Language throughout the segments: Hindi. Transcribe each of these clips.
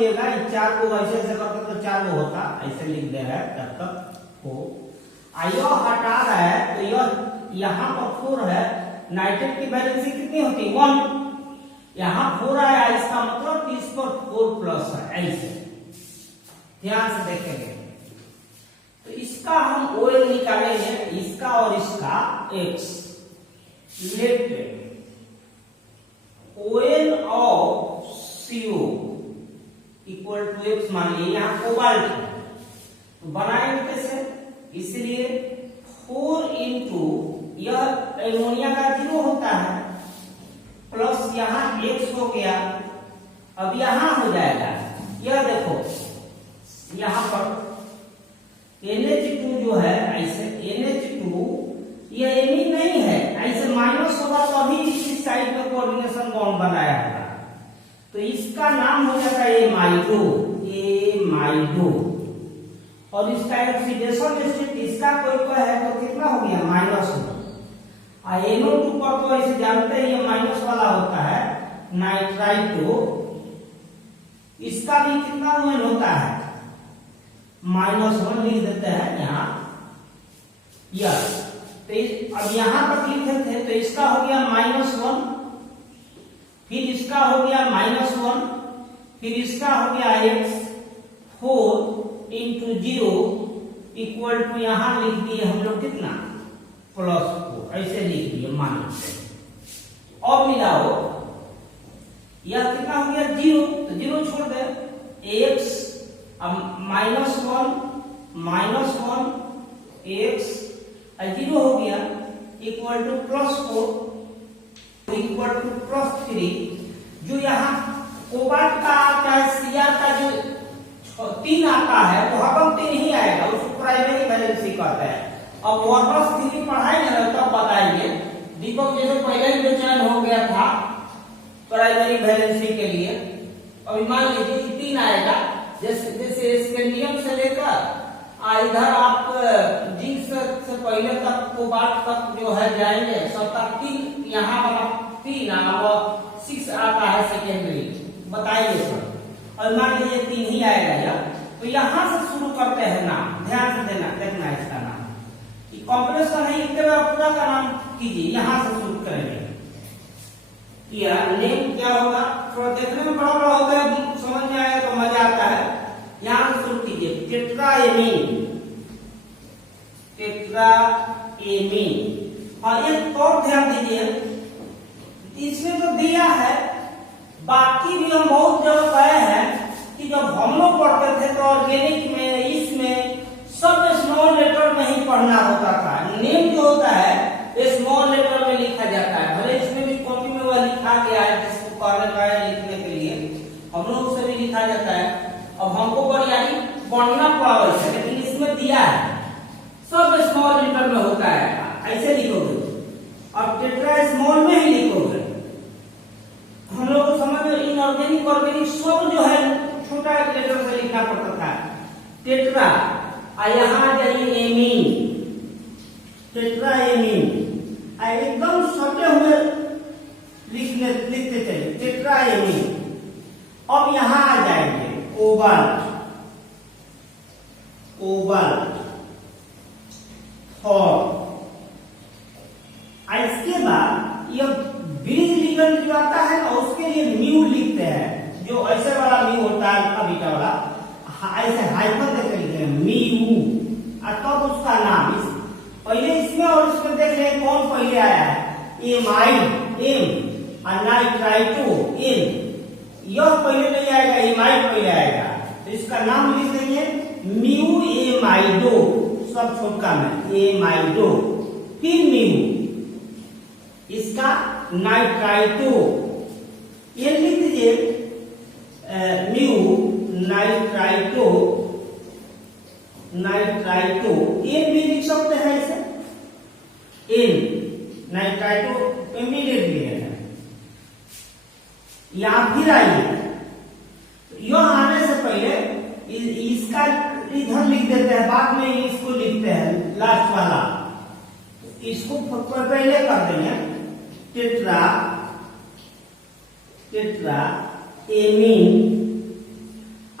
समझिएगा, इस 4 को वैसे ऐसे करते तो 4 वो होता, ऐसे लिख दे रहा है तब तक को आयो हटा रहा है तो यह यहाँ पर 4 है, नाइट्रेट की वैलेंसी कितनी होती है 1, यहाँ 4 आया, इसका मतलब कि इस पर 4 प्लस है, ऐसे ध्यान से देखेंगे तो इसका हम OL निकालेंगे, इसका और इसका X let OL of CO equal to X मान लीजिए, यहाँ कोबाल्ट है तो बनाएंगे कैसे, इसलिए 4 इंटू यह एमोनिया का 0 होता है प्लस यहाँ X हो गया, अब यहाँ हो जाएगा, यह देखो यहाँ पर NH2 जो है ऐसे NH2 ये एमीन नहीं है, ऐसे माइनस होगा तो अभी इस साइड में कोऑर्डिनेशन बॉन्ड बनाया होगा तो इसका नाम हो जाता है एमाइडो, और इसका ऑक्सीडेशन स्टेट इसका कोई है तो कितना हो गया -1, और NO2 पर तो ऐसे जानते हैं ये माइनस वाला होता है नाइट्राइटो, इसका भी कितना UN होता है -1 लिख देते हैं यहाँ, यस तो अब यहाँ तक लिखे थे तो इसका हो गया -1, फिर इसका हो गया -1, फिर इसका हो गया X 4 इंटू 0 इक्वल टू यहाँ लिख दिए हम लोग कितना +4, ऐसे लिख दिए मान लीजिए, अब मिलाओ यह कितना हो गया 0 तो 0 छोड़ दे, X अब -1 X 0 हो गया इक्वल टू +4 इक्वल टू +3, जो यहाँ कोबाल्ट का आता है Cr का जो 3 आता है वो हबम 3 ही आएगा, उसको प्राइमरी वैलेंसी कहते हैं। अब +3 पढ़ाएंगे ना तब बताएंगे, दीपक जैसे पहले ही बेचैन हो गया था प्राइमरी वैलेंसी के लिए, अभी मान लीजिए 3 आएगा, जैसे स्कैंडियम से लेकर इधर आप जिंक से पहले तक कोबाल्ट तक जो है जाएंगे, सब तक 3 यहाँ वाला 3 और 6 आता है सेकेंडरी, बताइए सर, और मान लीजिए 3 ही आएगा या तो यहाँ से शुरू करते हैं नाम, ध्यान से देखना इसका नाम, ये कॉम्बिनेशन है, इसके बाद पूरा का नाम कीजिए, यहाँ से शुरू करेंगे, नेम क्या होगा, थोड़ा देखने में बड़ा बड़ा होता है, समझ में आएगा तो मजा आता है, यहाँ से शुरू कीजिए, टेट्राएमीन, और एक और ध्यान दीजिए, इसमें तो दिया है, बाकी भी हम बहुत जगह गए हैं कि जब हम लोग पढ़ते थे तो ऑर्गेनिक में इसमें सब स्मॉल लेटर में ही पढ़ना होता था, नेम जो होता है स्मॉल लेटर में लिखा जाता है, भले इसमें भी कॉपी में वह लिखा गया है जिसको कॉर्नर का लिखने के लिए हम लोग से भी लिखा जाता है, अब हमको बड़ियारी पढ़ना पड़ा वैसे, लेकिन इसमें दिया है सब स्मॉल लेटर में होता है, ऐसे लिखोगे, अब टेट्रा स्मॉल में ही लिखोगे, हम लोग को समझ में इनऑर्गेनिक ऑर्गेनिक सब जो है छोटा लेटर से लिखना पड़ता था, टेट्रा यहाँ आ जाइए एमीन, टेट्रा एमीन एकदम सटे हुए लिखते चलिए टेट्रा एमीन, अब यहाँ आ जाएंगे कोबाल्ट, इसके बाद यह ब्रिज लिगेंड जो आता है ना उसके लिए म्यू लिखते हैं, जो ऐसे वाला म्यू होता है अल्फा बीटा वाला, ऐसे हाइफन देकर लिखते हैं म्यू, और तब उसका नाम पहले इसमें और इसमें देख रहे हैं कौन पहले आया है, एमाइड एम और नाइट्राइटो एन, यह पहले नहीं आएगा, एमाइड पहले आएगा, तो इसका नाम लिख देंगे म्यू एमाइडो, सब छोटका में एमाइडो, फिर म्यू, इसका नाइट्राइटो, ये लिख दीजिए म्यू नाइट्राइटो, एन भी लिख सकते हैं इसे, एन नाइट्राइटो इमीडिएटली है, यहां फिर आइए, यह आने से पहले इसका इधर लिख देते हैं, बाद में इसको लिखते हैं लास्ट वाला, इसको पहले कर देंगे टेट्रा एमीन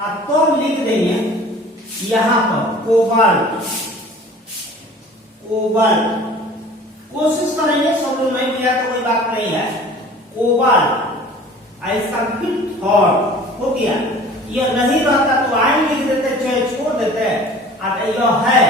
अब तो हम लिख देंगे यहां पर कोबाल्ट। कोबाल्ट कोशिश करेंगे, सब लोग नहीं किया तो कोई बात नहीं है। कोबाल्ट ऐसा फिर थॉट हो गया। यह नहीं रहता तो आयन लिख देते, चाहे छोड़ देते। अब यह है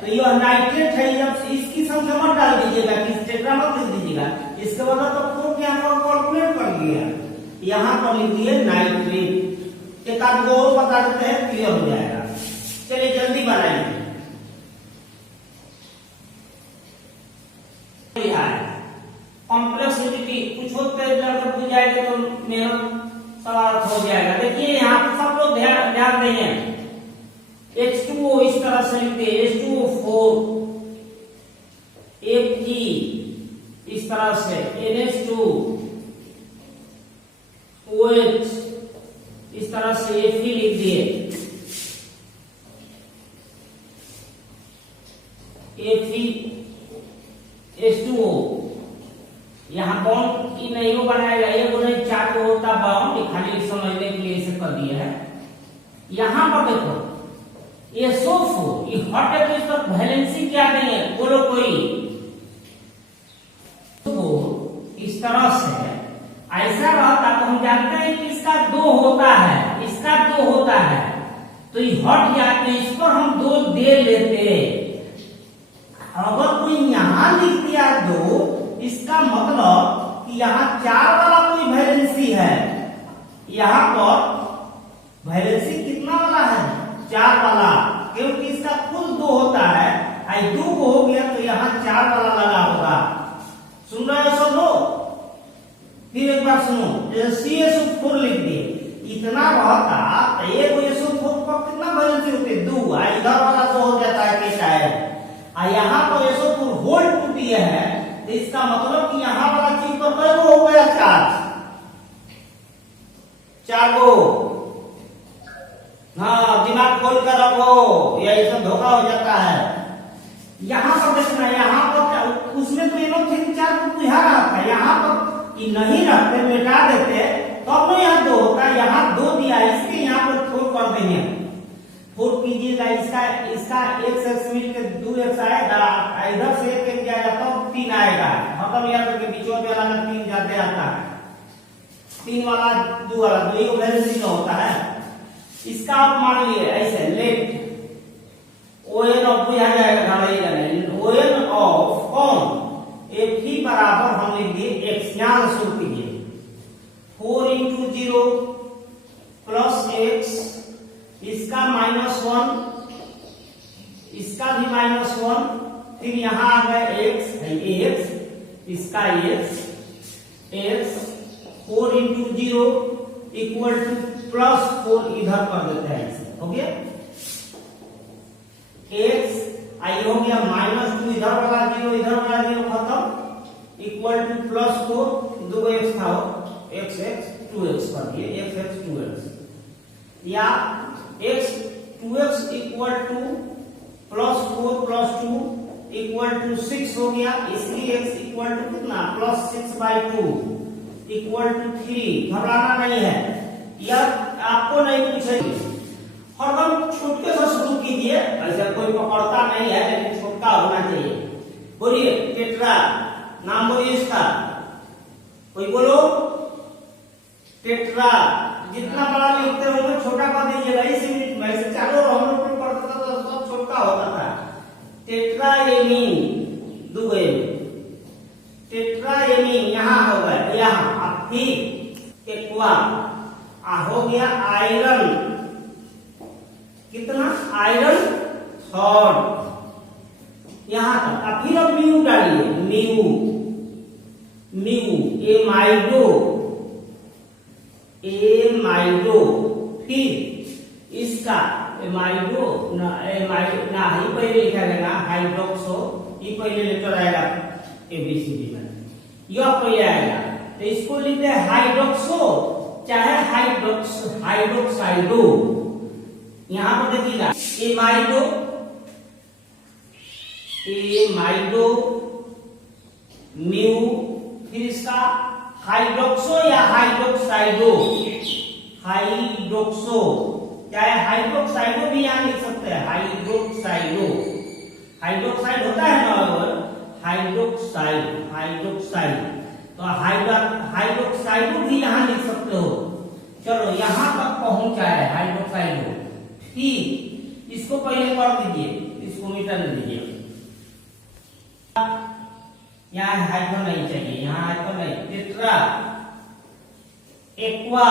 तो यह नाइट्रेट है, जब इसकी संख्या मत डाल दीजिएगा, टेट्रा मत लिख दीजिएगा, इसके बदले तो फोर के यहाँ कैलकुलेट कर दिया, यहाँ पर लिख दिए नाइट्रेट। एक आध को और बता देते हैं, क्लियर हो जाएगा। चलिए जल्दी बनाएंगे। कॉम्प्लेक्सिटी कुछ होते बुझ जाएगा तो मेहनत सवाल हो जाएगा। देखिए यहाँ सब लोग ध्यान देंगे। H2O इस तरह से लिखते हैं, H2O4, Fe इस तरह से, NH2, OH इस तरह से Fe लिख दिए, Fe H2O। यहाँ बॉन्ड की नहीं वो बनाएगा, ये वो नहीं, चार को होता बॉन्ड, खाली समझने के लिए इसे कर दिया है। यहाँ पर देखो ये SO4 ये हॉट है तो इसका वैलेंसी क्या देंगे, बोलो कोई। तो इस तरह से ऐसा रहता तो हम जानते हैं कि इसका दो होता है, इसका दो होता है, तो ये हट जाते हैं, इस पर हम दो दे लेते। अगर कोई यहाँ लिख दिया दो, इसका मतलब कि यहाँ चार वाला कोई वैलेंसी है, यहाँ पर वैलेंसी कितना वाला है, चार वाला, क्योंकि इसका कुल दो होता है, आई दो को हो गया तो यहाँ चार वाला लगा होगा। सुन रहे हो सब लोग? फिर एक बार सुनो, CSO4 लिख दिए, इतना रहता तो एक SO4 पर कितना वैलेंसी होती है, दो, इधर वाला दो हो जाता है कैसा है, यहाँ पर SO4 होल्ड टूटी है, तो इसका मतलब कि यहाँ वाला चीज पर कई गो हो गया, चार गो। हाँ दिमाग खोल कर रखो, ये सब धोखा हो जाता है। यहाँ पर देखना, यहाँ पर उसमें तो ये थे चार को बुझा रहा था, यहाँ पर कि नहीं रखते, मिटा देते तब तो यहाँ दो होता, यहाँ दो दिया, इसके यहाँ पर फोर कर देंगे, फोर कीजिएगा, इसका x मिल के 2x आएगा, इधर से एक जाएगा तो 3 आएगा, खत्म याद करके बीचों में वाला 3 जाते आता है, 3 वाला 2 वाला 2 ही वैलेंसी का होता है। इसका आप मान लिए ऐसे लेफ्ट ON ऑफ आ जाएगा, ON ऑफ कौन, Fe बराबर हम लिख दिए x, यहां शुरू कीजिए, 4 into 0 प्लस x, इसका -1, इसका भी -1, फिर यहाँ आ गया x, इसका x 4 into 0 इक्वल टू +4, इधर कर देते हैं इसे, हो गया x, आई हो गया -2, इधर वाला 0 इधर वाला 0 खत्म, इक्वल टू +4, 2x था, x 2x कर दिए, x 2x, या x 2x equal to +4 +2 equal to 6 हो गया, इसलिए x इक्वल टू कितना, +6/2 इक्वल टू 3। घबराना नहीं है, यह आपको नहीं पूछेगी, हरदम छोटे से शुरू कीजिए, ऐसा कोई पकड़ता नहीं है, लेकिन छोटा होना चाहिए। बोलिए टेट्रा, नाम बोलिए इसका, कोई बोलो टेट्रा। जितना बड़ा लिखते होंगे छोटा कर दीजिएगा, इसी मिनट में ऐसे चालू हम लोग पढ़ता था तो सब छोटा होता था। टेट्राएमीन, दुबे टेट्राएमीन यहाँ होगा, यहाँ अब ठीक एक्वा हो गया, आयरन कितना, आयरन 3, यहां तक। फिर अब म्यू डालिए, म्यू एमाइडो, फिर इसका एमाइडो ना ही पहले लिखा गया, हाइड्रोक्सो, ये पहले लेटर आएगा ABCD में, यह पहले आएगा, तो इसको लिखते हैं हाइड्रोक्सो चाहे हाइड्रोक्साइडो। यहां पर देखिएगा एमाइडो म्यू, फिर इसका हाइड्रोक्सो या हाइड्रोक्साइडो, चाहे हाइड्रोक्साइडो भी यहाँ लिख सकते हैं, हाइड्रोक्साइडो, हाइड्रोक्साइड होता है ना, हाइड्रोक्साइड, तो हाइड्रोक्साइडो भी यहाँ लिख सकते हो। चलो यहाँ तक पहुंचा है हाइड्रोक्साइडो, ठीक, इसको पहले कर दीजिए, इसको मिटा दीजिए, यहाँ हाइड्रो नहीं चाहिए, यहाँ हाइड्रो नहीं, टेट्रा एक्वा।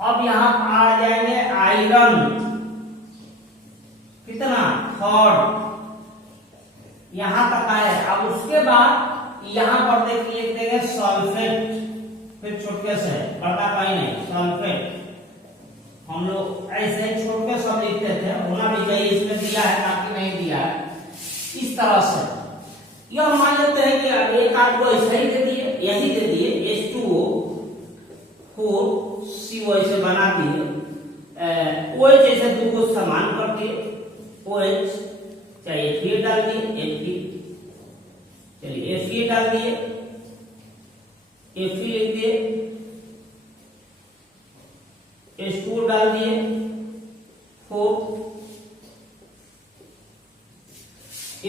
अब यहाँ आ जाएंगे आयरन, कितना, थर्ड, यहां तक आए। अब उसके बाद यहाँ पर देखिए लिख देंगे सल्फेट, फिर छोटे से, बड़ा कहीं नहीं, सल्फेट। हम लोग ऐसे छोड़ के सब लिखते थे, होना भी चाहिए, इसमें दिया है बाकी नहीं दिया है, इस तरह से। यह मान लेते हैं कि अब एक आध को ऐसे ही दे दिए, यही दे दिए, H2O 4 CO ऐसे बना दिए, OH ऐसे दो को समान कर दिए, OH चाहिए Fe डाल दिए, Fe, चलिए Fe डाल दिए, Fe लिख दिए, H2O डाल दिए 4,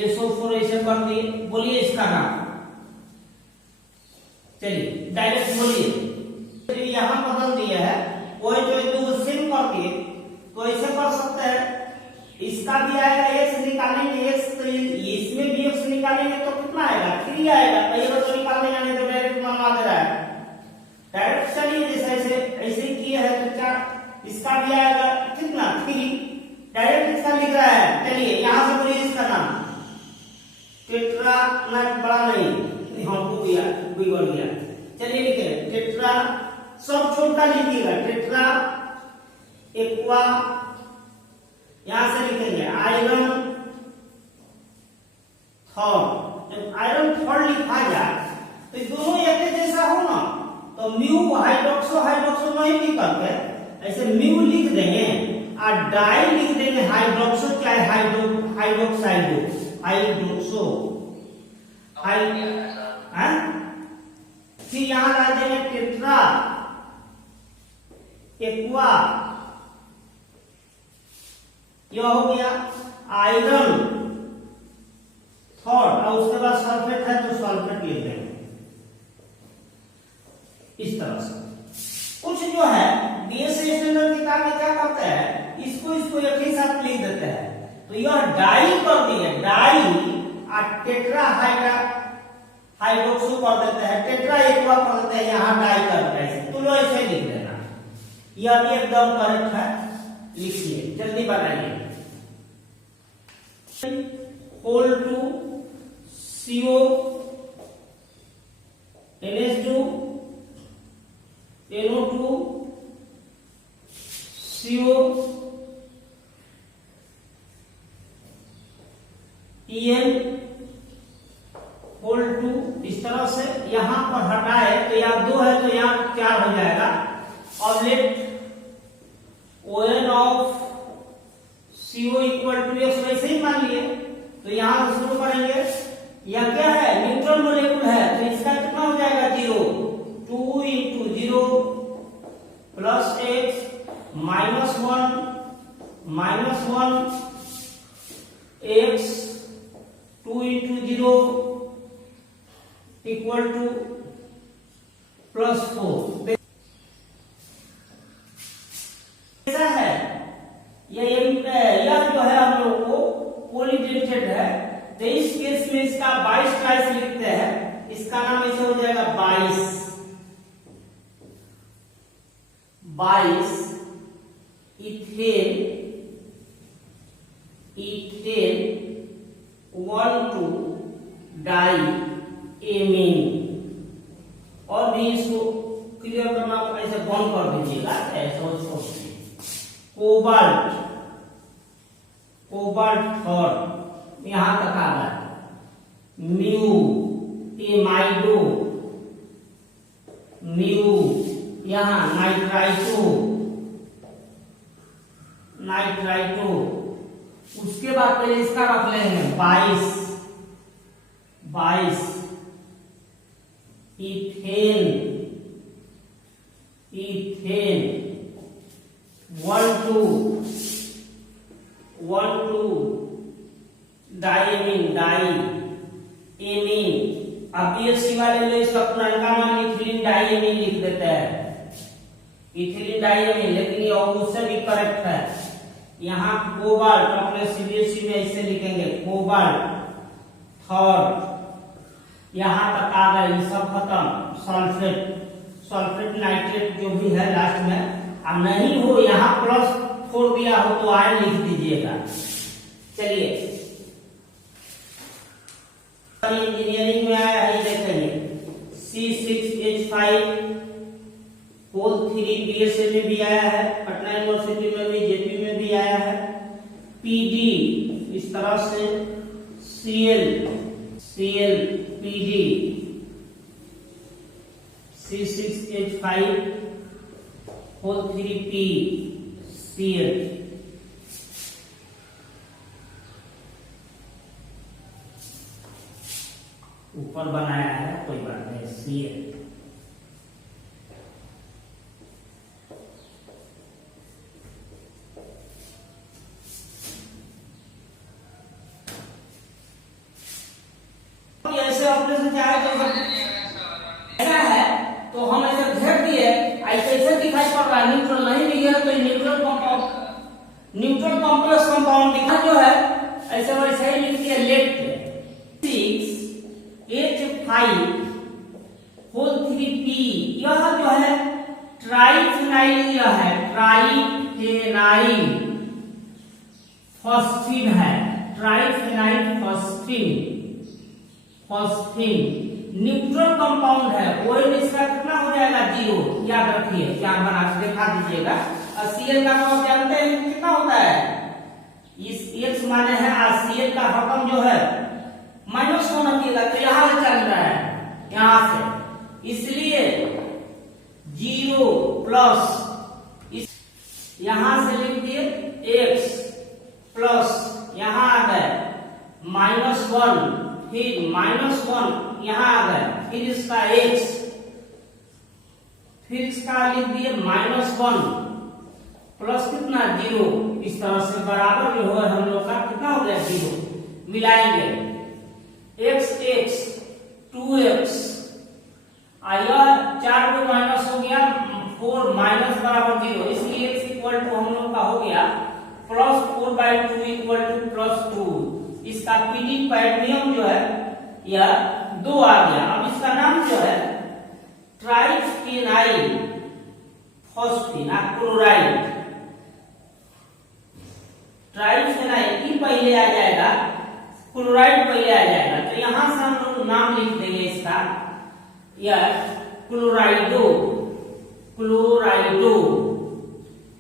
SO4 ऐसे कर दिए। बोलिए इसका नाम, चलिए डायरेक्ट बोलिए। यहां बदल दिया है, कोई जो दो सिम कर दिए, तो ऐसे कर सकते हैं, इसका भी आएगा x निकालेंगे, x तो इसमें भी x निकालेंगे तो कितना आएगा, 3 आएगा। पहले तो निकालने जाने तो डायरेक्ट मनवा दे रहा है, डायरेक्ट चलिए जैसे ऐसे किए है तो क्या, इसका भी आएगा कितना, 3, डायरेक्ट इसका लिख रहा है। चलिए यहां से बोलिए इसका नाम, टेट्रा, ना बड़ा नहीं, हमको बिगड़ गया, चलिए लिखे टेट्रा, सब छोटा लिखिएगा, टेट्रा एक्वा, यहां से लिखेंगे आयरन थर्ड। जब आयरन थर्ड लिखा जाए तो दोनों एक जैसा हो ना, तो म्यू हाइड्रोक्सो हाइड्रोक्सो नहीं लिख करके ऐसे म्यू लिख देंगे और डाई लिख देंगे हाइड्रोक्सो, चाहे हाइड्रोक्साइडो, हाइड्रोक्सो, फिर यहां ला देंगे टेट्रा एक्वा, यह हो गया आयरन थर्ड, और उसके बाद सल्फेट है तो सल्फेट लिख देंगे इस तरह से। कुछ जो है बीएससी स्टैंडर्ड किताब में क्या करते हैं, इसको एक ही साथ लिख देते हैं, तो यह डाई कर दिए, डाई और टेट्रा हाइड्रोक्सो कर देते हैं, टेट्रा एक्वा कर देते हैं, यहाँ डाई करते हैं, तो लो ऐसे लिख देना, यह भी एकदम करेक्ट है, लिखिए जल्दी बनाइए। Whole two CO NH2 NO2 CO EN whole two, इस तरह से यहां पर हटाए तो यहाँ 2 है तो यहाँ 4 हो जाएगा, object ON of CO equal to X, वैसे ही मान लिए, तो यहां से शुरू करेंगे, यह क्या है, न्यूट्रल मॉलिक्यूल है, तो इसका कितना हो जाएगा 0, 2 into 0 plus x minus 1 x 2 into 0 equal two plus 4। ऐसा है यह जो है हम लोग को पॉलीडेंटेड है, तो इस केस में इसका 22 ट्राइस लिखते हैं, इसका नाम ऐसे हो जाएगा 22 इथेन 1,2 डाई एमीन। और भी इसको क्लियर करना, ऐसे बंद कर दीजिएगा, ऐसा कोबाल्ट थर्ड, यहां तक आ गया, म्यू एमाइडो, म्यू, यहां नाइट्राइटो, उसके बाद पहले इसका रख लेंगे 22 ethane ethane 1 2 diamine diamine. अब ये सी वाले में इसका पुराना नाम इथिलीन डाइमीन लिख देते हैं, इथिलीन डाइमीन, लेकिन ये उससे भी करेक्ट है। यहाँ कोबाल्ट अपने सीबीएसई में ऐसे लिखेंगे कोबाल्ट थर्ड, यहाँ तक आ गए, सब खत्म। सल्फेट नाइट्रेट जो भी है लास्ट में, अब नहीं हो यहाँ प्लस छोड़ दिया हो तो आयन लिख दीजिएगा। चलिए इंजीनियरिंग में आया है, देखेंगे C6H5 होल 3 BSA में भी आया है, पटना यूनिवर्सिटी में भी, जेपी में भी आया है। PD इस तरह से Cl PD C6H5 whole 3P Cl। ऊपर बनाया है, कोई बात नहीं, Cl। ऐसे अपने से चाहे तो ऐसा है तो हम ऐसे घेर दिए, ऐसे दिखाई पड़ रहा है, न्यूट्रल नहीं दिखेगा तो न्यूट्रल कॉम्प्लेक्स कंपाउंड दिखा जो है, ऐसे वैसे ही लिख दिया लेफ्ट 6H5 होल 3P। यह जो है ट्राइफेनाइल, यह है ट्राइफेनाइल फॉस्फीन है, ट्राइफेनाइल फॉस्फीन न्यूट्रल कंपाउंड है। ओएन इसका कितना हो जाएगा? 0। याद रखिए, क्या बना के दिखा दीजिएगा। और Cl का नाम जानते हैं कितना होता है? इस X माने है Cl का रकम जो है माइनस होना चाहिए, तो यहाँ से चल रहा है, यहाँ से, इसलिए 0 प्लस इस यहां से लिख दिए x प्लस यहां आ गए -1, फिर -1 यहां आ गए, फिर इसका x, फिर इसका लिख दिए -1 प्लस कितना 0। इस तरह से बराबर जो है हम लोग का कितना हो गया 0। मिलाएंगे x 2x आया 4 को माइनस हो गया 4 माइनस बराबर 0, इसलिए x इक्वल टू हम लोग का हो गया +4/2 इक्वल टू +2। इसका पीडी पैडमियम जो है यह 2 आ गया। अब इसका नाम जो है ट्राइफेनाइल फॉस्फीन क्लोराइड, ट्राइफेनाइल की पहले आ जाएगा, क्लोराइड पहले आ जाएगा, तो यहां से हम लोग नाम लिख देंगे इसका, यह क्लोराइडो,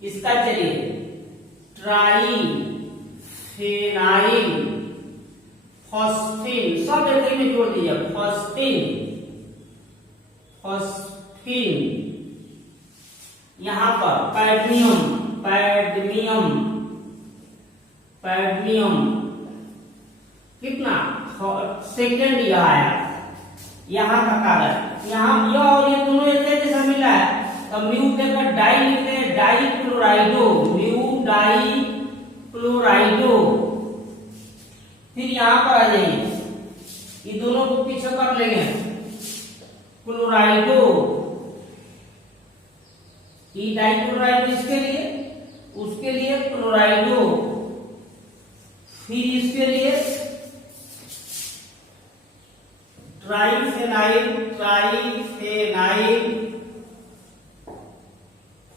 इसका चलिए ट्राइफेनाइल फॉस्फीन, सब एक में जोड़ दीजिए, फॉस्फीन। यहां पर पैडमियम कितना सेकेंड यह आया, यहां तक आ गया, यहां यह और ये दोनों एक जैसा मिला है, तो म्यू देकर डाई लिखते हैं, डाई क्लोराइडो, म्यू डाई क्लोराइडो। फिर यहां पर आ जाइए, ये दोनों को पीछे कर लेंगे, क्लोराइडो, ये डाई क्लोराइडो इसके लिए, उसके लिए क्लोराइडो, फिर इसके लिए ट्राइफेनाइल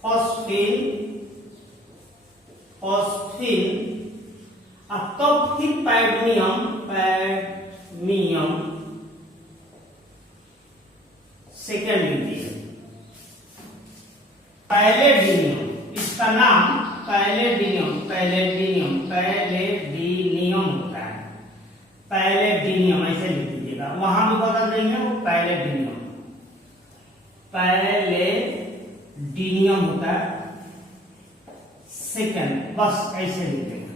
फॉस्फीन, अब तब फिर पैडमियम सेकेंड लिखिए, पैलेडिनियम, इसका नाम पैलेडिनियम होता है, पैलेडिनियम ऐसे लिख दीजिएगा, वहां भी बता देंगे वो पैलेडिनियम होता है सेकेंड, बस ऐसे लिखेंगे।